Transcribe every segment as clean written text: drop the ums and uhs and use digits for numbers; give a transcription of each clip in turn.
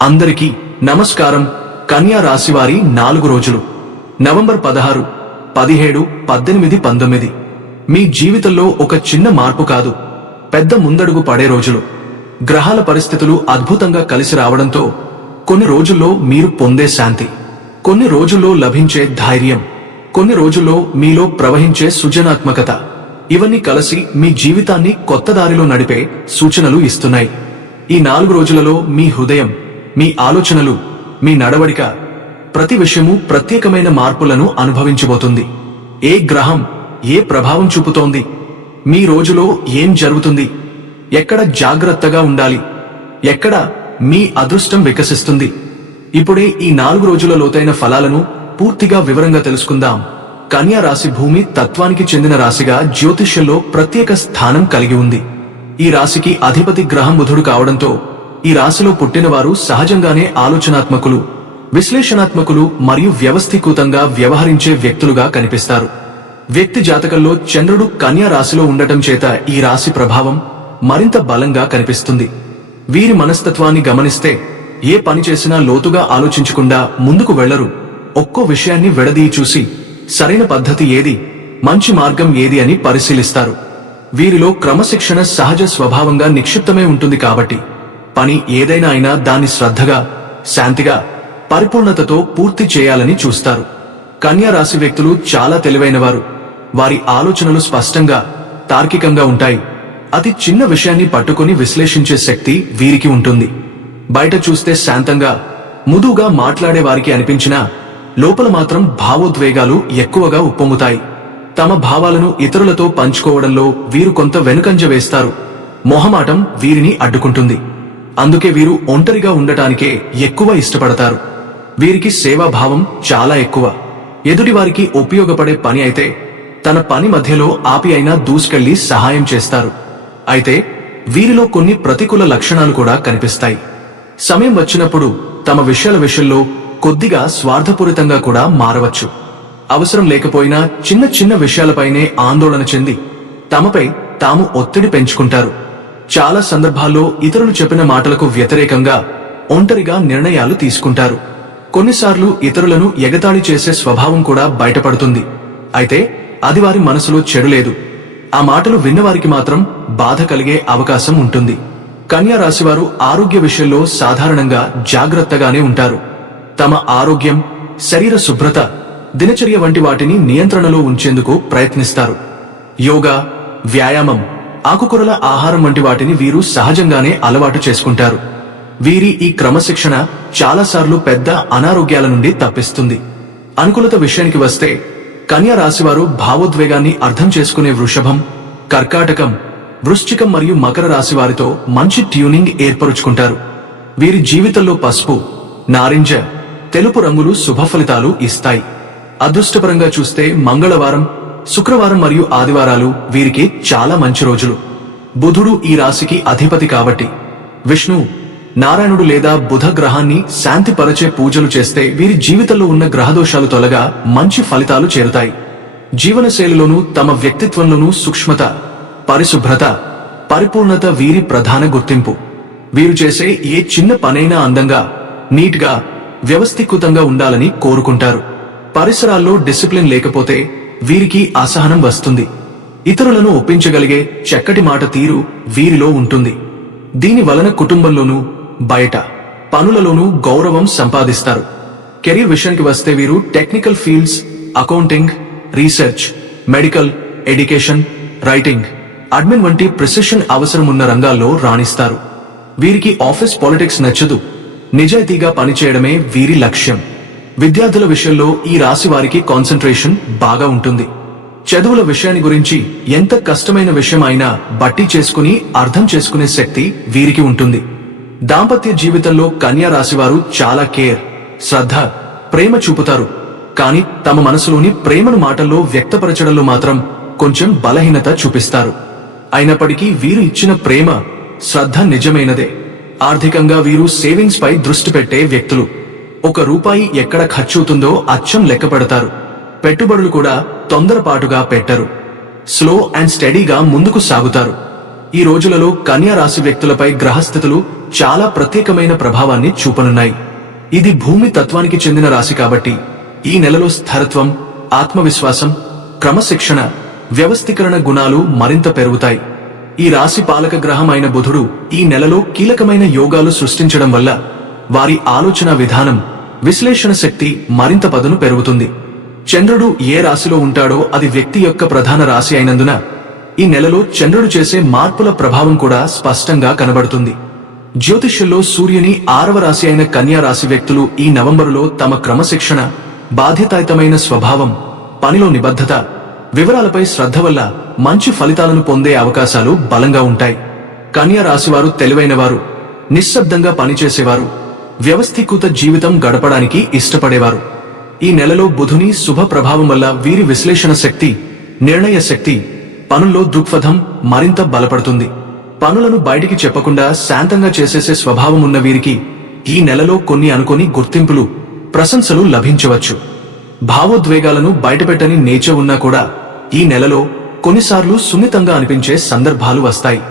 అందరికీ నమస్కారం. కన్యా రాశివారి 4 రోజులు నవంబర్ 16, 17, 18, 19 మీ జీవితంలో ఒక చిన్న మార్పు కాదు, పెద్ద ముందడుగు పడే రోజులు. గ్రహాల పరిస్థితులు అద్భుతంగా కలిసి రావడంతో కొన్ని రోజుల్లో మీరు పొందే శాంతి, కొన్ని రోజుల్లో లభించే ధైర్యం, కొన్ని రోజుల్లో మీలో ప్రవహించే సృజనాత్మకత, ఇవన్నీ కలిసి మీ జీవితాన్ని కొత్త దారిలో నడిపే సూచనలు ఇస్తున్నాయి. ఈ 4 రోజులలో మీ హృదయం, మీ ఆలోచనలు, మీ నడవడిక, ప్రతి విషయము ప్రత్యేకమైన మార్పులను అనుభవించబోతుంది. ఏ గ్రహం ఏ ప్రభావం చూపుతోంది, మీ రోజులో ఏం జరుగుతుంది, ఎక్కడ జాగ్రత్తగా ఉండాలి, ఎక్కడ మీ అదృష్టం వికసిస్తుంది, ఇప్పుడే ఈ 4 రోజుల లోతైన ఫలాలను పూర్తిగా వివరంగా తెలుసుకుందాం. కన్యా రాశి భూమి తత్వానికి చెందిన రాశిగా జ్యోతిష్యంలో ప్రత్యేక స్థానం కలిగి ఉంది. ఈ రాశికి అధిపతి గ్రహం బుధుడు కావడంతో ఈ రాశిలో పుట్టినవారు సహజంగానే ఆలోచనాత్మకులు, విశ్లేషణాత్మకులు మరియు వ్యవస్థీకృతంగా వ్యవహరించే వ్యక్తులుగా కనిపిస్తారు. వ్యక్తి జాతకంలో చంద్రుడు కన్యా రాశిలో ఉండటం చేత ఈ రాశి ప్రభావం మరింత బలంగా కనిపిస్తుంది. వీరి మనస్తత్వాన్ని గమనిస్తే ఏ పని చేసినా లోతుగా ఆలోచించకుండా ముందుకు వెళ్లరు. ఒక్కో విషయాన్ని విడదీయి చూసి సరైన పద్ధతి ఏది, మంచి మార్గం ఏది అని పరిశీలిస్తారు. వీరిలో క్రమశిక్షణ సహజ స్వభావంగా నిక్షిప్తమై ఉంటుంది కాబట్టి పని ఏదైనా అయినా దాన్ని శ్రద్ధగా, శాంతిగా, పరిపూర్ణతతో పూర్తి చేయాలని చూస్తారు. కన్యా రాశి వ్యక్తులు చాలా తెలివైనవారు. వారి ఆలోచనలు స్పష్టంగా, తార్కికంగా ఉంటాయి. అతి చిన్న విషయాన్ని పట్టుకుని విశ్లేషించే శక్తి వీరికి ఉంటుంది. బయట చూస్తే శాంతంగా, మృదువుగా మాట్లాడే వారికి అనిపించినా లోపల మాత్రం భావోద్వేగాలు ఎక్కువగా ఉప్పొంగుతాయి. తమ భావాలను ఇతరులతో పంచుకోవడంలో వీరు కొంత వెనుకంజ వేస్తారు. మొహమాటం వీరిని అడ్డుకుంటుంది. అందుకే వీరు ఒంటరిగా ఉండటానికే ఎక్కువ ఇష్టపడతారు. వీరికి సేవాభావం చాలా ఎక్కువ. ఎదుటివారికి ఉపయోగపడే పని అయితే తన పని మధ్యలో ఆపి అయినా దూసుకెళ్లి సహాయం చేస్తారు. అయితే వీరిలో కొన్ని ప్రతికూల లక్షణాలు కూడా కనిపిస్తాయి. సమయం వచ్చినప్పుడు తమ విషయాల విషయంలో కొద్దిగా స్వార్థపూరితంగా కూడా మారవచ్చు. అవసరం లేకపోయినా చిన్న చిన్న విషయాలపైనే ఆందోళన చెంది తమపై తాము ఒత్తిడి పెంచుకుంటారు. చాలా సందర్భాల్లో ఇతరులు చెప్పిన మాటలకు వ్యతిరేకంగా ఒంటరిగా నిర్ణయాలు తీసుకుంటారు. కొన్నిసార్లు ఇతరులను ఎగతాళి చేసే స్వభావం కూడా బయటపడుతుంది. అయితే అది వారి మనసులో చెడు లేదు. ఆ మాటలు విన్నవారికి మాత్రం బాధ కలిగే అవకాశం ఉంటుంది. కన్యా రాశివారు ఆరోగ్య విషయంలో సాధారణంగా జాగ్రత్తగానే ఉంటారు. తమ ఆరోగ్యం, శరీర శుభ్రత, దినచర్య వంటి వాటిని నియంత్రణలో ఉంచేందుకు ప్రయత్నిస్తారు. యోగా, వ్యాయామం, ఆకుకూరల ఆహారం వంటి వాటిని వీరు సహజంగానే అలవాటు చేసుకుంటారు. వీరి ఈ క్రమశిక్షణ చాలాసార్లు పెద్ద అనారోగ్యాల నుండి తప్పిస్తుంది. అనుకూలత విషయానికి వస్తే కన్యా రాశివారు భావోద్వేగాన్ని అర్థం చేసుకునే వృషభం, కర్కాటకం, వృశ్చికం మరియు మకర రాశి వారితో మంచి ట్యూనింగ్ ఏర్పరుచుకుంటారు. వీరి జీవితంలో పసుపు, నారింజ, తెలుపు రంగులు శుభ ఫలితాలు ఇస్తాయి. అదృష్టపరంగా చూస్తే మంగళవారం, శుక్రవారం మరియు ఆదివారాలు వీరికి చాలా మంచి రోజులు. బుధుడు ఈ రాశికి అధిపతి కాబట్టి విష్ణు, నారాయణుడు లేదా బుధ గ్రహాన్ని శాంతిపరచే పూజలు చేస్తే వీరి జీవితంలో ఉన్న గ్రహదోషాలు తొలగా మంచి ఫలితాలు చేరుతాయి. జీవనశైలిలోనూ తమ వ్యక్తిత్వంలోనూ సూక్ష్మత, పరిశుభ్రత, పరిపూర్ణత వీరి ప్రధాన గుర్తింపు. వీరు చేసే ఏ చిన్న పనైనా అందంగా, నీట్గా, వ్యవస్థీకృతంగా ఉండాలని కోరుకుంటారు. పరిసరాల్లో డిసిప్లిన్ లేకపోతే వీరికి అసహనం వస్తుంది. ఇతరులను ఒప్పించగలిగే చక్కటి మాట తీరు వీరిలో ఉంటుంది. దీని వలన కుటుంబంలోనూ, బయట పనులలోనూ గౌరవం సంపాదిస్తారు. కెరీర్ విషయానికి వస్తే వీరు technical fields, accounting, research, medical, education, writing, admin వంటి ప్రిసిషన్ అవసరమున్న రంగాల్లో రాణిస్తారు. వీరికి ఆఫీస్ పాలిటిక్స్ నచ్చదు. నిజాయితీగా పనిచేయడమే వీరి లక్ష్యం. విద్యార్థుల విషయంలో ఈ రాశి వారికి కాన్సంట్రేషన్ బాగా ఉంటుంది. చదువుల విషయాన్ని గురించి ఎంత కష్టమైన విషయం అయినా బట్టి చేసుకుని అర్థం చేసుకునే శక్తి వీరికి ఉంటుంది. దాంపత్య జీవితంలో కన్యా రాశివారు చాలా కేర్, శ్రద్ధ, ప్రేమ చూపుతారు. కానీ తమ మనసులోని ప్రేమను మాటల్లో వ్యక్తపరచడంలో మాత్రం కొంచెం బలహీనత చూపిస్తారు. అయినప్పటికీ వీరు ఇచ్చిన ప్రేమ, శ్రద్ధ నిజమైనదే. ఆర్థికంగా వీరు సేవింగ్స్ పై దృష్టి పెట్టే వ్యక్తులు. 1 రూపాయి ఎక్కడ ఖర్చవుతుందో అచ్చం లెక్క పెడతారు. పెట్టుబడులు కూడా తొందరపాటుగా పెట్టరు. స్లో అండ్ స్టడీగా ముందుకు సాగుతారు. ఈ రోజులలో కన్యా రాశి వ్యక్తులపై గ్రహస్థితులు చాలా ప్రత్యేకమైన ప్రభావాన్ని చూపనున్నాయి. ఇది భూమి తత్వానికి చెందిన రాశి కాబట్టి ఈ నెలలో స్థిరత్వం, ఆత్మవిశ్వాసం, క్రమశిక్షణ, వ్యవస్థీకరణ గుణాలు మరింత పెరుగుతాయి. ఈ రాశి పాలక గ్రహం అయిన బుధుడు ఈ నెలలో కీలకమైన యోగాలు సృష్టించడం వల్ల వారి ఆలోచన విధానం, విశ్లేషణ శక్తి మరింత పదును పెరుగుతుంది. చంద్రుడు ఏ రాశిలో ఉంటాడో అది వ్యక్తి యొక్క ప్రధాన రాశి అయినందున ఈ నెలలో చంద్రుడు చేసే మార్పుల ప్రభావం కూడా స్పష్టంగా కనబడుతుంది. జ్యోతిష్యంలో సూర్యుని 6వ రాశి అయిన కన్యా రాశి వ్యక్తులు ఈ నవంబరులో తమ క్రమశిక్షణ, బాధ్యతాయుతమైన స్వభావం, పనిలో నిబద్ధత, వివరాలపై శ్రద్ధ వల్ల మంచి ఫలితాలను పొందే అవకాశాలు బలంగా ఉంటాయి. కన్యా రాశివారు తెలివైనవారు, నిశ్శబ్దంగా పనిచేసేవారు, వ్యవస్థీకృత జీవితం గడపడానికి ఇష్టపడేవారు. ఈ నెలలో బుధుని శుభ ప్రభావం వల్ల వీరి విశ్లేషణ శక్తి, నిర్ణయ శక్తి, పనుల్లో దృక్పథం మరింత బలపడుతుంది. పనులను బయటికి చెప్పకుండా శాంతంగా చేసేసే స్వభావం ఉన్న వీరికి ఈ నెలలో కొన్ని అనుకోని గుర్తింపులు, ప్రశంసలు లభించవచ్చు. భావోద్వేగాలను బయటపెట్టని నేచర్ ఉన్నా కూడా ఈ నెలలో కొన్నిసార్లు సున్నితంగా అనిపించే సందర్భాలు వస్తాయి.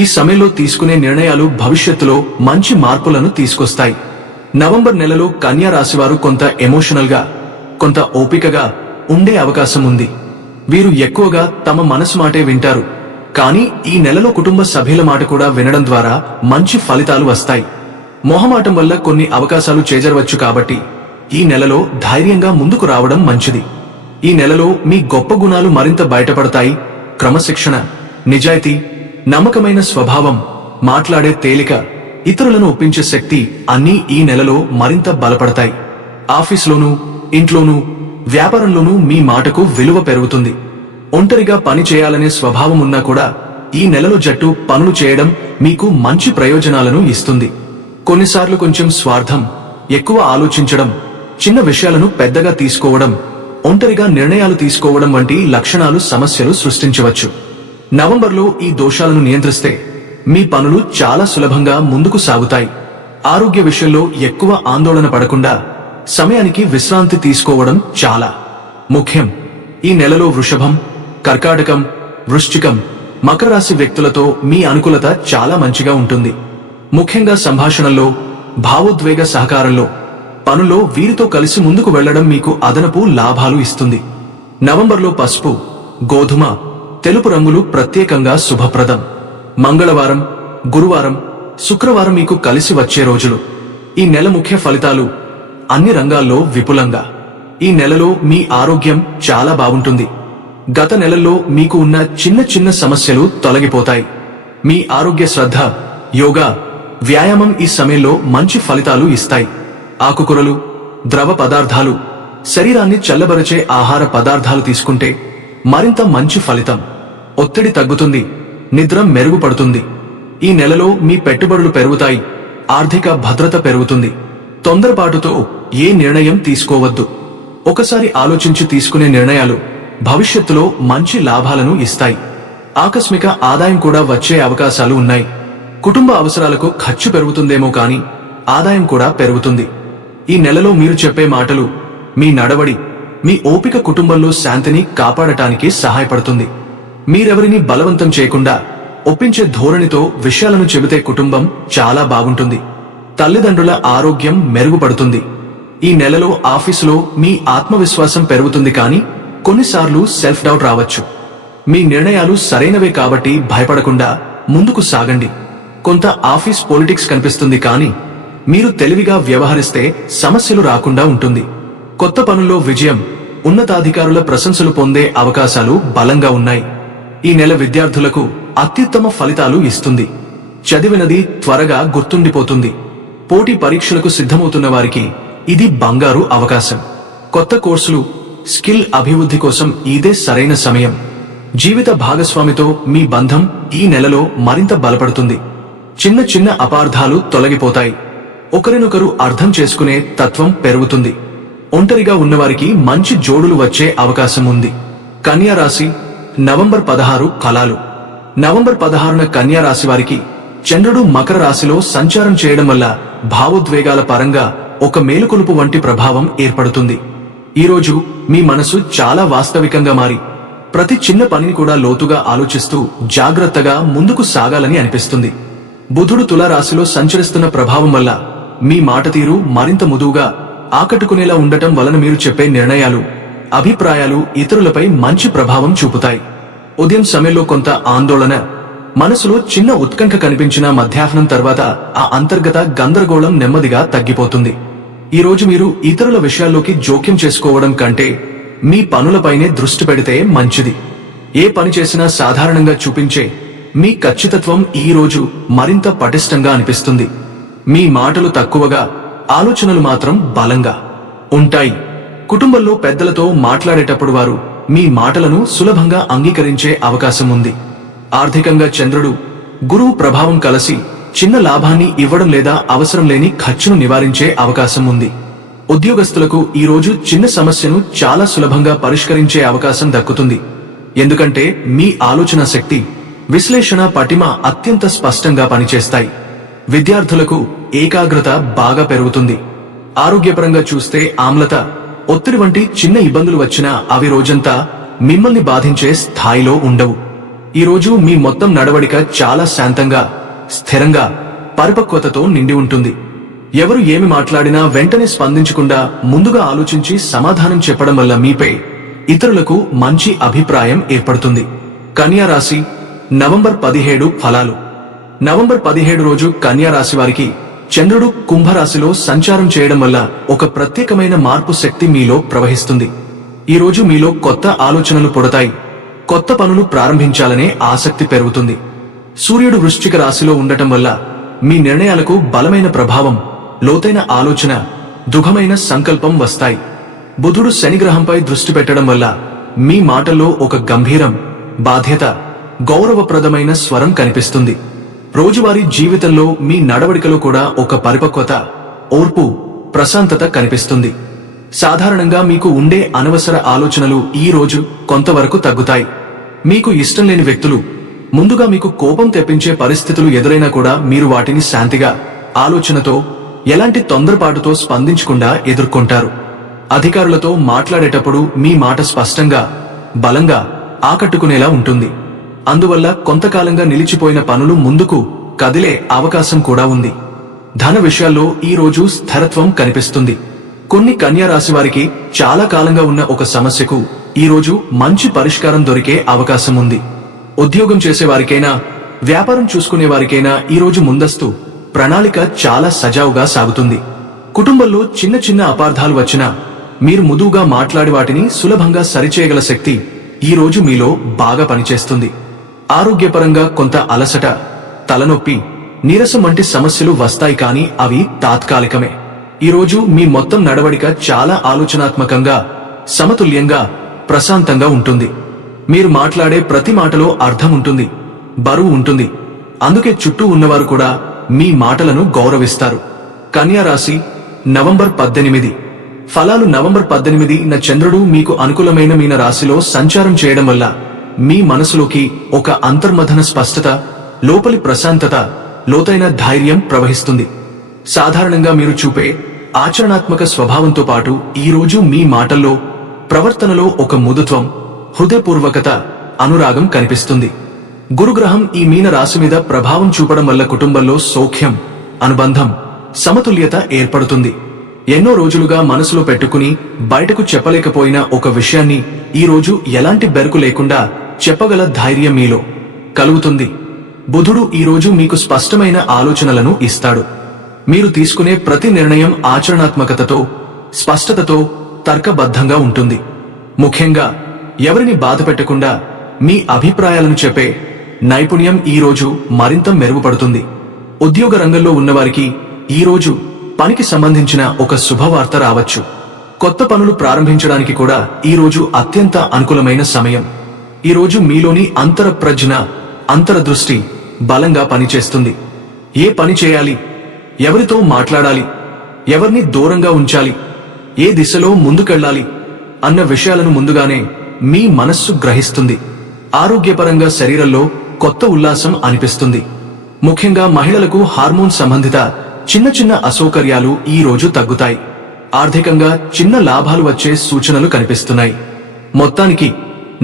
ఈ సమయంలో తీసుకునే నిర్ణయాలు భవిష్యత్తులో మంచి మార్పులను తీసుకొస్తాయి. నవంబర్ నెలలో కన్యా రాశివారు కొంత ఎమోషనల్ గా, కొంత ఓపికగా ఉండే అవకాశం ఉంది. వీరు ఎక్కువగా తమ మనసు మాటే వింటారు, కానీ ఈ నెలలో కుటుంబ సభ్యుల మాట కూడా వినడం ద్వారా మంచి ఫలితాలు వస్తాయి. మొహమాటం వల్ల కొన్ని అవకాశాలు చేజరవచ్చు కాబట్టి ఈ నెలలో ధైర్యంగా ముందుకు రావడం మంచిది. ఈ నెలలో మీ గొప్ప గుణాలు మరింత బయటపడతాయి. క్రమశిక్షణ, నిజాయితీ, నమ్మకమైన స్వభావం, మాట్లాడే తేలిక, ఇతరులను ఒప్పించే శక్తి అన్నీ ఈ నెలలో మరింత బలపడతాయి. ఆఫీసులోనూ, ఇంట్లోనూ, వ్యాపారంలోనూ మీ మాటకు విలువ పెరుగుతుంది. ఒంటరిగా పని చేయాలనే స్వభావం ఉన్నా కూడా ఈ నెలలో జట్టు పనులు చేయడం మీకు మంచి ప్రయోజనాలను ఇస్తుంది. కొన్నిసార్లు కొంచెం స్వార్థం, ఎక్కువ ఆలోచించడం, చిన్న విషయాలను పెద్దగా తీసుకోవడం, ఒంటరిగా నిర్ణయాలు తీసుకోవడం వంటి లక్షణాలు సమస్యలు సృష్టించవచ్చు. నవంబర్లో ఈ దోషాలను నియంత్రిస్తే మీ పనులు చాలా సులభంగా ముందుకు సాగుతాయి. ఆరోగ్య విషయంలో ఎక్కువ ఆందోళన పడకుండా సమయానికి విశ్రాంతి తీసుకోవడం చాలా ముఖ్యం. ఈ నెలలో వృషభం, కర్కాటకం, వృశ్చికం, మకర రాశి వ్యక్తులతో మీ అనుకూలత చాలా మంచిగా ఉంటుంది. ముఖ్యంగా సంభాషణల్లో, భావోద్వేగ సహకారంలో, పనుల్లో వీరితో కలిసి ముందుకు వెళ్లడం మీకు అదనపు లాభాలు ఇస్తుంది. నవంబర్లో పసుపు, గోధుమ, తెలుపు రంగులు ప్రత్యేకంగా శుభప్రదం. మంగళవారం, గురువారం, శుక్రవారం మీకు కలిసి వచ్చే రోజులు. ఈ నెల ముఖ్య ఫలితాలు అన్ని రంగాల్లో విపులంగా. ఈ నెలలో మీ ఆరోగ్యం చాలా బాగుంటుంది. గత నెలల్లో మీకు ఉన్న చిన్న చిన్న సమస్యలు తొలగిపోతాయి. మీ ఆరోగ్య శ్రద్ధ, యోగా, వ్యాయామం ఈ సమయంలో మంచి ఫలితాలు ఇస్తాయి. ఆకుకూరలు, ద్రవ పదార్థాలు, శరీరాన్ని చల్లబరిచే ఆహార పదార్థాలు తీసుకుంటే మరింత మంచి ఫలితం. ఒత్తిడి తగ్గుతుంది, నిద్ర మెరుగుపడుతుంది. ఈ నెలలో మీ పెట్టుబడులు పెరుగుతాయి, ఆర్థిక భద్రత పెరుగుతుంది. తొందరపాటుతో ఏ నిర్ణయం తీసుకోవద్దు. ఒకసారి ఆలోచించి తీసుకునే నిర్ణయాలు భవిష్యత్తులో మంచి లాభాలను ఇస్తాయి. ఆకస్మిక ఆదాయం కూడా వచ్చే అవకాశాలు ఉన్నాయి. కుటుంబ అవసరాలకు ఖర్చు పెరుగుతుందేమో కానీ ఆదాయం కూడా పెరుగుతుంది. ఈ నెలలో మీరు చెప్పే మాటలు, మీ నడవడి, మీ ఓపిక కుటుంబంలో శాంతిని కాపాడటానికి సహాయపడుతుంది. మీరెవరిని బలవంతం చేయకుండా ఒప్పించే ధోరణితో విషయాలను చెబితే కుటుంబం చాలా బాగుంటుంది. తల్లిదండ్రుల ఆరోగ్యం మెరుగుపడుతుంది. ఈ నెలలో ఆఫీసులో మీ ఆత్మవిశ్వాసం పెరుగుతుంది, కానీ కొన్నిసార్లు సెల్ఫ్ డౌట్ రావచ్చు. మీ నిర్ణయాలు సరైనవే కాబట్టి భయపడకుండా ముందుకు సాగండి. కొంత ఆఫీస్ పొలిటిక్స్ కనిపిస్తుంది, కానీ మీరు తెలివిగా వ్యవహరిస్తే సమస్యలు రాకుండా ఉంటుంది. కొత్త పనుల్లో విజయం, ఉన్నతాధికారుల ప్రశంసలు పొందే అవకాశాలు బలంగా ఉన్నాయి. ఈ నెల విద్యార్థులకు అత్యుత్తమ ఫలితాలు ఇస్తుంది. చదివినది త్వరగా గుర్తుండిపోతుంది. పోటీ పరీక్షలకు సిద్ధమవుతున్న వారికి ఇది బంగారు అవకాశం. కొత్త కోర్సులు, స్కిల్ అభివృద్ధి కోసం ఇదే సరైన సమయం. జీవిత భాగస్వామితో మీ బంధం ఈ నెలలో మరింత బలపడుతుంది. చిన్న చిన్న అపార్థాలు తొలగిపోతాయి. ఒకరినొకరు అర్థం చేసుకునే తత్వం పెరుగుతుంది. ఒంటరిగా ఉన్నవారికి మంచి జోడులు వచ్చే అవకాశం ఉంది. కన్యా రాశి, నవంబర్ 16 ఫలాలు. నవంబర్ 16న కన్యా రాశి వారికి చంద్రుడు మకర రాశిలో సంచారం చేయడం వల్ల భావోద్వేగాల పరంగా ఒక మేలుకొలుపు వంటి ప్రభావం ఏర్పడుతుంది. ఈరోజు మీ మనసు చాలా వాస్తవికంగా మారి ప్రతి చిన్న పనిని కూడా లోతుగా ఆలోచిస్తూ జాగ్రత్తగా ముందుకు సాగాలని అనిపిస్తుంది. బుధుడు తులారాశిలో సంచరిస్తున్న ప్రభావం వల్ల మీ మాట తీరు మరింత మృదువుగా ఆకట్టుకునేలా ఉండటం వలన మీరు చెప్పే నిర్ణయాలు, అభిప్రాయాలు ఇతరులపై మంచి ప్రభావం చూపుతాయి. ఉదయం సమయంలో కొంత ఆందోళన, మనసులో చిన్న ఉత్కంఠ కనిపించిన మధ్యాహ్నం తర్వాత ఆ అంతర్గత గందరగోళం నెమ్మదిగా తగ్గిపోతుంది. ఈ రోజు మీరు ఇతరుల విషయాల్లోకి జోక్యం చేసుకోవడం కంటే మీ పనులపైనే దృష్టి పెడితే మంచిది. ఏ పని చేసినా సాధారణంగా చూపించే మీ ఖచ్చితత్వం ఈ రోజు మరింత పటిష్టంగా అనిపిస్తుంది. మీ మాటలు తక్కువగా, ఆలోచనలు మాత్రం బలంగా ఉంటాయి. కుటుంబంలో పెద్దలతో మాట్లాడేటప్పుడు వారు మీ మాటలను సులభంగా అంగీకరించే అవకాశం ఉంది. ఆర్థికంగా చంద్రుడు, గురువు ప్రభావం కలిసి చిన్న లాభాన్ని ఇవ్వడం లేదా అవసరం లేని ఖర్చును నివారించే అవకాశం ఉంది. ఉద్యోగస్తులకు ఈ రోజు చిన్న సమస్యను చాలా సులభంగా పరిష్కరించే అవకాశం దక్కుతుంది. ఎందుకంటే మీ ఆలోచన శక్తి, విశ్లేషణ పటిమ అత్యంత స్పష్టంగా పనిచేస్తాయి. విద్యార్థులకు ఏకాగ్రత బాగా పెరుగుతుంది. ఆరోగ్యపరంగా చూస్తే ఆమ్లత, ఒత్తిడి వంటి చిన్న ఇబ్బందులు వచ్చినా అవి రోజంతా మిమ్మల్ని బాధించే స్థాయిలో ఉండవు. ఈ రోజు మీ మొత్తం నడవడిక చాలా శాంతంగా, స్థిరంగా, పరిపక్వతతో నిండి ఉంటుంది. ఎవరు ఏమి మాట్లాడినా వెంటనే స్పందించకుండా ముందుగా ఆలోచించి సమాధానం చెప్పడం వల్ల మీపై ఇతరులకు మంచి అభిప్రాయం ఏర్పడుతుంది. కన్యా రాశి నవంబర్ 17 ఫలాలు. నవంబర్ 17 రోజు కన్యా రాశి వారికి చంద్రుడు కుంభరాశిలో సంచారం చేయడం వల్ల ఒక ప్రత్యేకమైన మార్పు శక్తి మీలో ప్రవహిస్తుంది. ఈ రోజు మీలో కొత్త ఆలోచనలు పుడతాయి. కొత్త పనులు ప్రారంభించాలనే ఆసక్తి పెరుగుతుంది. సూర్యుడు వృశ్చిక రాశిలో ఉండటం వల్ల మీ నిర్ణయాలకు బలమైన ప్రభావం, లోతైన ఆలోచన, దృఢమైన సంకల్పం వస్తాయి. బుధుడు శనిగ్రహంపై దృష్టి పెట్టడం వల్ల మీ మాటల్లో ఒక గంభీరం, బాధ్యత, గౌరవప్రదమైన స్వరం కనిపిస్తుంది. రోజువారీ జీవితంలో మీ నడవడికలో కూడా ఒక పరిపక్వత, ఓర్పు, ప్రశాంతత కనిపిస్తుంది. సాధారణంగా మీకు ఉండే అనవసర ఆలోచనలు ఈ రోజు కొంతవరకు తగ్గుతాయి. మీకు ఇష్టం లేని వ్యక్తులు, ముందుగా మీకు కోపం తెప్పించే పరిస్థితులు ఎదురైనా కూడా మీరు వాటిని శాంతిగా, ఆలోచనతో, ఎలాంటి తొందరపాటుతో స్పందించకుండా ఎదుర్కొంటారు. అధికారులతో మాట్లాడేటప్పుడు మీ మాట స్పష్టంగా, బలంగా, ఆకట్టుకునేలా ఉంటుంది. అందువల్ల కొంతకాలంగా నిలిచిపోయిన పనులు ముందుకు కదిలే అవకాశం కూడా ఉంది. ధన విషయాల్లో ఈ రోజు స్థిరత్వం కనిపిస్తుంది. కొన్ని కన్యా రాశి వారికి చాలా కాలంగా ఉన్న ఒక సమస్యకు ఈ రోజు మంచి పరిష్కారం దొరికే అవకాశం ఉంది. ఉద్యోగం చేసేవారికైనా, వ్యాపారం చూసుకునే వారికైనా ఈ రోజు ముందస్తు ప్రణాళిక చాలా సజావుగా సాగుతుంది. కుటుంబంలో చిన్న చిన్న అపార్థాలు వచ్చినా మీరు మృదువుగా మాట్లాడి వాటిని సులభంగా సరిచేయగల శక్తి ఈ రోజు మీలో బాగా పనిచేస్తుంది. ఆరోగ్యపరంగా కొంత అలసట, తలనొప్పి, నీరసం వంటి సమస్యలు వస్తాయి, కానీ అవి తాత్కాలికమే. ఈ రోజు మీ మొత్తం నడవడిక చాలా ఆలోచనాత్మకంగా, సమతుల్యంగా, ప్రశాంతంగా ఉంటుంది. మీరు మాట్లాడే ప్రతి మాటలో అర్థం ఉంటుంది, బరువు ఉంటుంది. అందుకే చుట్టూ ఉన్నవారు కూడా మీ మాటలను గౌరవిస్తారు. కన్యా రాశి నవంబర్ 18 ఫలాలు. నవంబర్ 18న చంద్రుడు మీకు అనుకూలమైన మీన రాశిలో సంచారం చేయడం వల్ల మీ మనసులోకి ఒక అంతర్మథన స్పష్టత, లోపలి ప్రశాంతత, లోతైన ధైర్యం ప్రవహిస్తుంది. సాధారణంగా మీరు చూపే ఆచరణాత్మక స్వభావంతో పాటు ఈ రోజు మీ మాటల్లో, ప్రవర్తనలో ఒక మృదుత్వం, హృదయపూర్వకత, అనురాగం కనిపిస్తుంది. గురుగ్రహం ఈ మీన రాశి మీద ప్రభావం చూపడం వల్ల కుటుంబంలో సౌఖ్యం, అనుబంధం, సమతుల్యత ఏర్పడుతుంది. ఎన్నో రోజులుగా మనసులో పెట్టుకుని బయటకు చెప్పలేకపోయిన ఒక విషయాన్ని ఈ రోజు ఎలాంటి బెరుకు లేకుండా చెప్పగల ధైర్యం మీలో కలుగుతుంది. బుధుడు ఈ రోజు మీకు స్పష్టమైన ఆలోచనలను ఇస్తాడు. మీరు తీసుకునే ప్రతి నిర్ణయం ఆచరణాత్మకతతో, స్పష్టతతో, తర్కబద్ధంగా ఉంటుంది. ముఖ్యంగా ఎవరిని బాధ పెట్టకుండా మీ అభిప్రాయాలను చెప్పే నైపుణ్యం ఈ రోజు మరింత మెరుగుపడుతుంది. ఉద్యోగ రంగంలో ఉన్నవారికి ఈ రోజు పనికి సంబంధించిన ఒక శుభవార్త రావచ్చు. కొత్త పనులు ప్రారంభించడానికి కూడా ఈ రోజు అత్యంత అనుకూలమైన సమయం. ఈ రోజు మీలోని అంతరప్రజ్ఞ, అంతరదృష్టి బలంగా పనిచేస్తుంది. ఏ పని చేయాలి, ఎవరితో మాట్లాడాలి, ఎవరిని దూరంగా ఉంచాలి, ఏ దిశలో ముందుకెళ్లాలి అన్న విషయాలను ముందుగానే మీ మనస్సు గ్రహిస్తుంది. ఆరోగ్యపరంగా శరీరంలో కొత్త ఉల్లాసం అనిపిస్తుంది. ముఖ్యంగా మహిళలకు హార్మోన్ సంబంధిత చిన్న చిన్న అసౌకర్యాలు ఈ రోజు తగ్గుతాయి. ఆర్థికంగా చిన్న లాభాలు వచ్చే సూచనలు కనిపిస్తున్నాయి. మొత్తానికి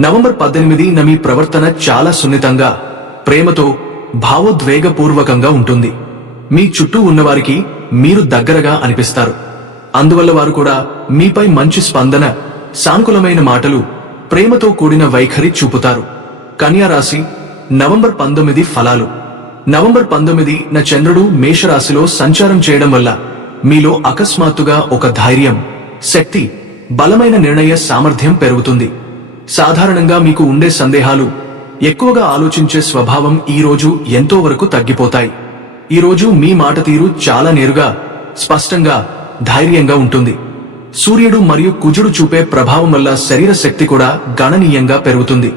నవంబర్ 18న మీ ప్రవర్తన చాలా సున్నితంగా, ప్రేమతో, భావోద్వేగపూర్వకంగా ఉంటుంది. మీ చుట్టూ ఉన్నవారికి మీరు దగ్గరగా అనిపిస్తారు. అందువల్ల వారు కూడా మీపై మంచి స్పందన, సానుకూలమైన మాటలు, ప్రేమతో కూడిన వైఖరి చూపుతారు. కన్యా రాశి నవంబర్ 19 ఫలాలు. నవంబర్ 19న చంద్రుడు మేషరాశిలో సంచారం చేయడం వల్ల మీలో అకస్మాత్తుగా ఒక ధైర్యం, శక్తి, బలమైన నిర్ణయ సామర్థ్యం పెరుగుతుంది. సాధారణంగా మీకు ఉండే సందేహాలు, ఎక్కువగా ఆలోచించే స్వభావం ఈ రోజు ఎంతో వరకు తగ్గిపోతాయి. ఈ రోజు మీ మాట తీరు చాలా నేరుగా, స్పష్టంగా, ధైర్యంగా ఉంటుంది. సూర్యుడు మరియు కుజుడు చూపే ప్రభావం వల్ల శరీర శక్తి కూడా గణనీయంగా పెరుగుతుంది.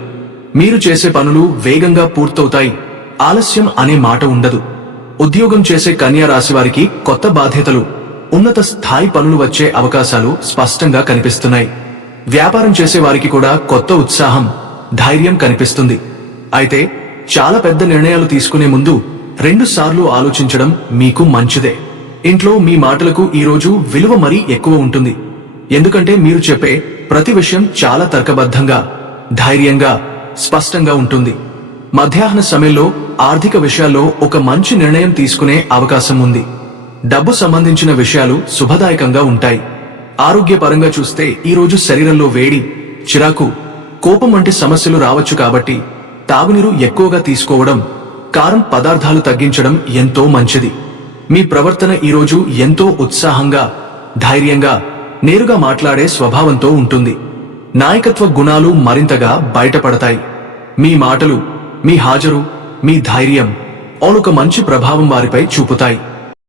మీరు చేసే పనులు వేగంగా పూర్తవుతాయి, ఆలస్యం అనే మాట ఉండదు. ఉద్యోగం చేసే కన్యా రాశి వారికి కొత్త బాధ్యతలు, ఉన్నత స్థాయి పనులు వచ్చే అవకాశాలు స్పష్టంగా కనిపిస్తున్నాయి. వ్యాపారం చేసే వారికి కూడా కొత్త ఉత్సాహం, ధైర్యం కనిపిస్తుంది. అయితే చాలా పెద్ద నిర్ణయాలు తీసుకునే ముందు 2 సార్లు ఆలోచించడం మీకు మంచిదే. ఇంట్లో మీ మాటలకు ఈ రోజు విలువ మరీ ఎక్కువ ఉంటుంది. ఎందుకంటే మీరు చెప్పే ప్రతి విషయం చాలా తర్కబద్ధంగా, ధైర్యంగా, స్పష్టంగా ఉంటుంది. మధ్యాహ్న సమయంలో ఆర్థిక విషయాల్లో ఒక మంచి నిర్ణయం తీసుకునే అవకాశం ఉంది. డబ్బు సంబంధించిన విషయాలు శుభదాయకంగా ఉంటాయి. ఆరోగ్యపరంగా చూస్తే ఈ రోజు శరీరంలో వేడి, చిరాకు, కోపం వంటి సమస్యలు రావచ్చు. కాబట్టి తాగునీరు ఎక్కువగా తీసుకోవడం, కారం పదార్థాలు తగ్గించడం ఎంతో మంచిది. మీ ప్రవర్తన ఈ రోజు ఎంతో ఉత్సాహంగా, ధైర్యంగా, నేరుగా మాట్లాడే స్వభావంతో ఉంటుంది. నాయకత్వ గుణాలు మరింతగా బయటపడతాయి. మీ మాటలు, మీ హాజరు, మీ ధైర్యం ఒక మంచి ప్రభావం వారిపై చూపుతాయి.